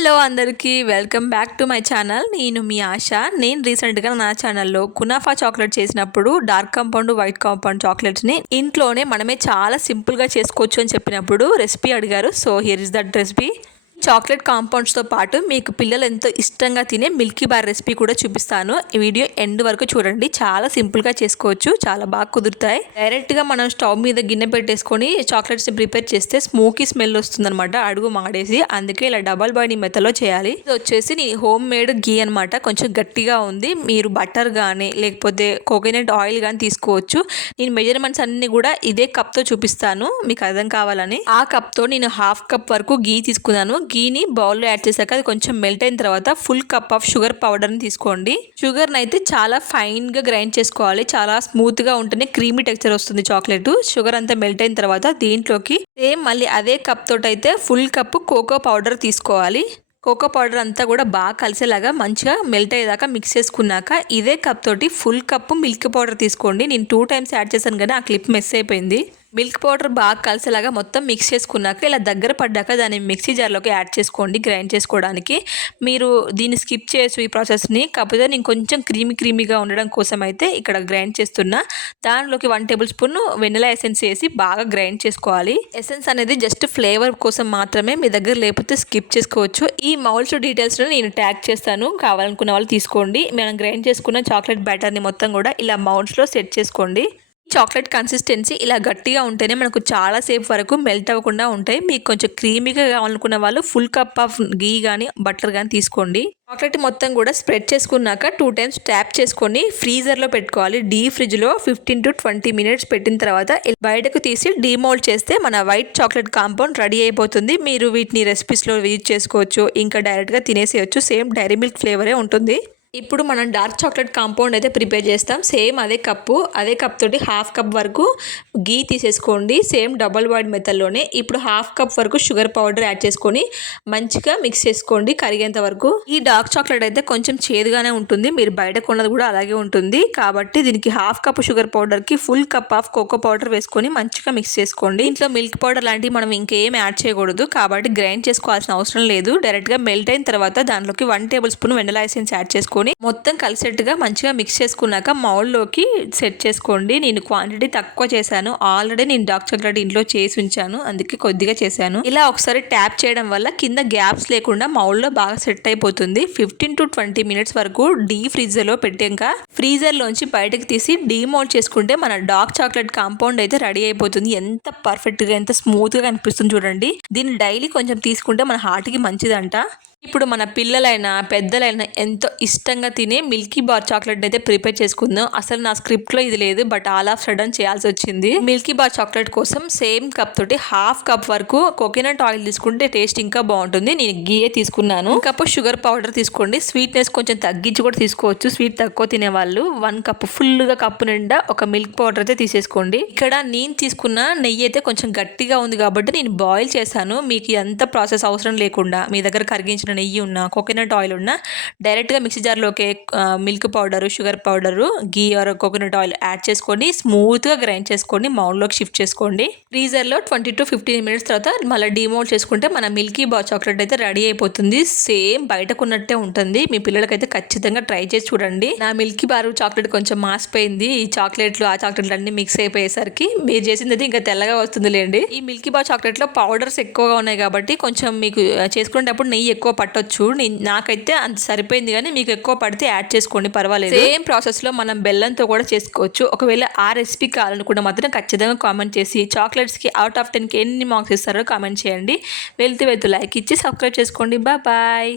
Hello అందరికీ welcome back to my channel. నేను మీ ఆశ. నేను రీసెంట్గా నా ఛానల్లో కునాఫా చాక్లెట్ చేసినప్పుడు డార్క్ కాంపౌండ్ వైట్ కాంపౌండ్ చాక్లెట్స్ని ఇంట్లోనే మనమే చాలా సింపుల్గా చేసుకోవచ్చు అని చెప్పినప్పుడు రెసిపీ అడిగారు. So here is that recipe. Chocolate కాంపౌండ్స్తో పాటు మీకు పిల్లలు ఎంతో ఇష్టంగా తినే మిల్కీ బార్ రెసిపీ కూడా చూపిస్తాను. ఈ వీడియో ఎండ్ వరకు చూడండి. చాలా సింపుల్గా చేసుకోవచ్చు, చాలా బాగా కుదురుతాయి. డైరెక్ట్గా మనం స్టవ్ మీద గిన్నె పెట్టేసుకొని చాక్లెట్స్ని ప్రిపేర్ చేస్తే స్మోకీ స్మెల్ వస్తుందన్నమాట, అడుగు మాడేసి. అందుకే ఇలా డబల్ బాయిలింగ్ మెథడ్లో చేయాలి. ఇది వచ్చేసి నీ హోమ్ మేడ్ గీ అనమాట. కొంచెం గట్టిగా ఉంది. మీరు బటర్ కానీ లేకపోతే కోకోనట్ ఆయిల్ కానీ తీసుకోవచ్చు. నేను మెజర్మెంట్స్ అన్ని కూడా ఇదే కప్తో చూపిస్తాను మీకు అర్థం కావాలని. ఆ కప్తో నేను హాఫ్ కప్ వరకు గీ తీసుకున్నాను. గీని బౌల్లో యాడ్ చేశాక అది కొంచెం మెల్ట్ అయిన తర్వాత ఫుల్ కప్ ఆఫ్ షుగర్ పౌడర్ని తీసుకోండి. షుగర్ని అయితే చాలా ఫైన్గా గ్రైండ్ చేసుకోవాలి. చాలా స్మూత్గా ఉంటేనే క్రీమీ టెక్స్చర్ వస్తుంది చాక్లెట్. షుగర్ అంతా మెల్ట్ అయిన తర్వాత దీంట్లోకి సేమ్ మళ్ళీ అదే కప్ తోటి అయితే ఫుల్ కప్ కోకో పౌడర్ తీసుకోవాలి. కోకో పౌడర్ అంతా కూడా బాగా కలిసేలాగా మంచిగా మెల్ట్ అయ్యేదాకా మిక్స్ చేసుకున్నాక ఇదే కప్ తోటి ఫుల్ కప్ మిల్క్ పౌడర్ తీసుకోండి. నేను 2 times యాడ్ చేశాను కానీ ఆ క్లిప్ మిస్ అయిపోయింది. మిల్క్ పౌడర్ బాగా కలిసేలాగా మొత్తం మిక్స్ చేసుకున్నాక ఇలా దగ్గర పడ్డాక దాన్ని మిక్సీ జార్లోకి యాడ్ చేసుకోండి గ్రైండ్ చేసుకోవడానికి. మీరు దీన్ని స్కిప్ చేయొచ్చు ఈ ప్రాసెస్ని, కాకపోతే నేను కొంచెం క్రీమీగా ఉండడం కోసం అయితే ఇక్కడ గ్రైండ్ చేస్తున్నా. దానిలోకి 1 tablespoon వెనిలా ఎసెన్స్ వేసి బాగా గ్రైండ్ చేసుకోవాలి. ఎసెన్స్ అనేది జస్ట్ ఫ్లేవర్ కోసం మాత్రమే, మీ దగ్గర లేకపోతే స్కిప్ చేసుకోవచ్చు. ఈ మౌల్స్ డీటెయిల్స్ని నేను ట్యాగ్ చేస్తాను, కావాలనుకున్న వాళ్ళు తీసుకోండి. మనం గ్రైండ్ చేసుకున్న చాక్లెట్ బ్యాటర్ని మొత్తం కూడా ఇలా మౌల్స్లో సెట్ చేసుకోండి. చాక్లెట్ కన్సిస్టెన్సీ ఇలా గట్టిగా ఉంటేనే మనకు చాలా సేపు వరకు మెల్ట్ అవ్వకుండా ఉంటాయి. మీకు కొంచెం క్రీమీగా కావాలనుకున్న వాళ్ళు ఫుల్ కప్ ఆఫ్ గీ కానీ బటర్ కానీ తీసుకోండి. చాక్లెట్ మొత్తం కూడా స్ప్రెడ్ చేసుకున్నాక 2 times ట్యాప్ చేసుకొని ఫ్రీజర్లో పెట్టుకోవాలి. డీప్ ఫ్రిడ్జ్లో 15 to 20 minutes పెట్టిన తర్వాత బయటకు తీసి డీమోల్డ్ చేస్తే మన వైట్ చాక్లెట్ కాంపౌండ్ రెడీ అయిపోతుంది. మీరు వీటిని రెసిపీస్లో యూజ్ చేసుకోవచ్చు, ఇంకా డైరెక్ట్గా తినేసేయచ్చు. సేమ్ డైరీ మిల్క్ ఫ్లేవరే ఉంటుంది. ఇప్పుడు మనం డార్క్ చాక్లెట్ కాంపౌండ్ అయితే ప్రిపేర్ చేస్తాం. సేమ్ అదే కప్ తోటి హాఫ్ కప్ వరకు గీ తీసేసుకోండి. సేమ్ డబల్ బాయిల్ మెథడ్లోనే. ఇప్పుడు హాఫ్ కప్ వరకు షుగర్ పౌడర్ యాడ్ చేసుకొని మంచిగా మిక్స్ చేసుకోండి కరిగేంత వరకు. ఈ డార్క్ చాక్లెట్ అయితే కొంచెం చేదుగానే ఉంటుంది, మీరు బయట కొన్నది కూడా అలాగే ఉంటుంది. కాబట్టి దీనికి హాఫ్ కప్ షుగర్ పౌడర్కి full cup of cocoa powder వేసుకొని మంచిగా మిక్స్ చేసుకోండి. ఇంట్లో మిల్క్ పౌడర్ లాంటివి మనం ఇంకేం యాడ్ చేయకూడదు, కాబట్టి గ్రైండ్ చేసుకోవాల్సిన అవసరం లేదు. డైరెక్ట్గా మెల్ట్ అయిన తర్వాత దాంట్లోకి 1 tablespoon వెనిలా ఎసెన్స్ యాడ్ చేసుకొని మొత్తం కలిసేట్టుగా మంచిగా మిక్స్ చేసుకున్నాక మౌల్లోకి సెట్ చేసుకోండి. నేను క్వాంటిటీ తక్కువ చేశాను, ఆల్రెడీ నేను డార్క్ చాక్లెట్ ఇంట్లో చేసి ఉంచాను, అందుకే కొద్దిగా చేశాను. ఇలా ఒకసారి ట్యాప్ చేయడం వల్ల కింద గ్యాప్స్ లేకుండా మౌల్లో బాగా సెట్ అయిపోతుంది. 15 to 20 minutes వరకు డీప్ ఫ్రిడ్జ్లో పెట్టాక ఫ్రీజర్లోంచి బయటకు తీసి డీమోల్డ్ చేసుకుంటే మన డార్క్ చాక్లెట్ కాంపౌండ్ అయితే రెడీ అయిపోతుంది. ఎంత పర్ఫెక్ట్గా ఎంత స్మూత్గా కనిపిస్తుంది చూడండి. దీన్ని డైలీ కొంచెం తీసుకుంటే మన హార్ట్కి మంచిదంట. ఇప్పుడు మన పిల్లలైనా పెద్దలైనా ఎంతో ఇష్టంగా తినే మిల్కీ బార్ చాక్లెట్ అయితే ప్రిపేర్ చేసుకుందాం. అసలు నా స్క్రిప్ట్లో ఇది లేదు, బట్ ఆల్ ఆఫ్ సడన్ చేయాల్సి వచ్చింది. మిల్కీ బార్ చాక్లెట్ కోసం సేమ్ కప్ తోటి హాఫ్ కప్ వరకు కోకోనట్ ఆయిల్ తీసుకుంటే టేస్ట్ ఇంకా బాగుంటుంది. నేను గీయే తీసుకున్నాను. కప్ షుగర్ పౌడర్ తీసుకోండి. స్వీట్నెస్ కొంచెం తగ్గించి కూడా తీసుకోవచ్చు, స్వీట్ తక్కువ తినేవాళ్ళు. 1 cup ఫుల్గా కప్పు నిండా ఒక మిల్క్ పౌడర్ అయితే తీసేసుకోండి. ఇక్కడ నేను తీసుకున్న నెయ్యి అయితే కొంచెం గట్టిగా ఉంది కాబట్టి నేను బాయిల్ చేశాను. మీకు ఎంత ప్రాసెస్ అవసరం లేకుండా మీ దగ్గర కరిగించిన నెయ్యి ఉన్నా కోకోనట్ ఆయిల్ ఉన్నా డైరెక్ట్గా మిక్సీ జార్లోకి milk powder sugar powder ghee are coconut oil add చేసుకొని స్మూత్గా గ్రైండ్ చేసుకొని మౌల్లోకి షిఫ్ట్ చేసుకోండి. ఫ్రీజర్లో 20 to 15 minutes తర్వాత మళ్ళీ డీమోల్డ్ చేసుకుంటే మన మిల్కీ బార్ చాక్లెట్ అయితే రెడీ అయిపోతుంది. సేమ్ బయటకున్నట్టే ఉంటుంది. మీ పిల్లలకైతే ఖచ్చితంగా ట్రై చేసి చూడండి. నా మిల్కీ బార్ చాక్లెట్ కొంచెం మాసిపోయింది. ఈ చాక్లెట్లు ఆ చాక్లెట్లు అన్ని మిక్స్ అయిపోయేసరికి మీరు చేసింది అయితే ఇంకా తెల్లగా వస్తుంది లేండి. ఈ మిల్కీ బార్ చాక్లెట్లో పౌడర్స్ ఎక్కువగా ఉన్నాయి కాబట్టి కొంచెం మీకు చేసుకునేటప్పుడు నెయ్యి ఎక్కువ పట్టొచ్చు. నాకైతే అంత సరిపోయింది, కానీ మీకు ఎక్కువ పడితే యాడ్ చేసుకోండి, పర్వాలేదు. సేమ్ ప్రాసెస్ లో మనం బెల్లంతో కూడా చేసుకోవచ్చు. ఒకవేళ ఆ రెసిపీ కావాలనుకుంటే మాత్రం ఖచ్చితంగా కామెంట్ చేసి చాక్లెట్స్ కి అవుట్ ఆఫ్ 10 ఎన్ని మార్క్స్ ఇస్తారో కామెంట్ చేయండి. వెళ్తూ లైక్ ఇచ్చి సబ్స్క్రైబ్ చేసుకోండి. బాయ్.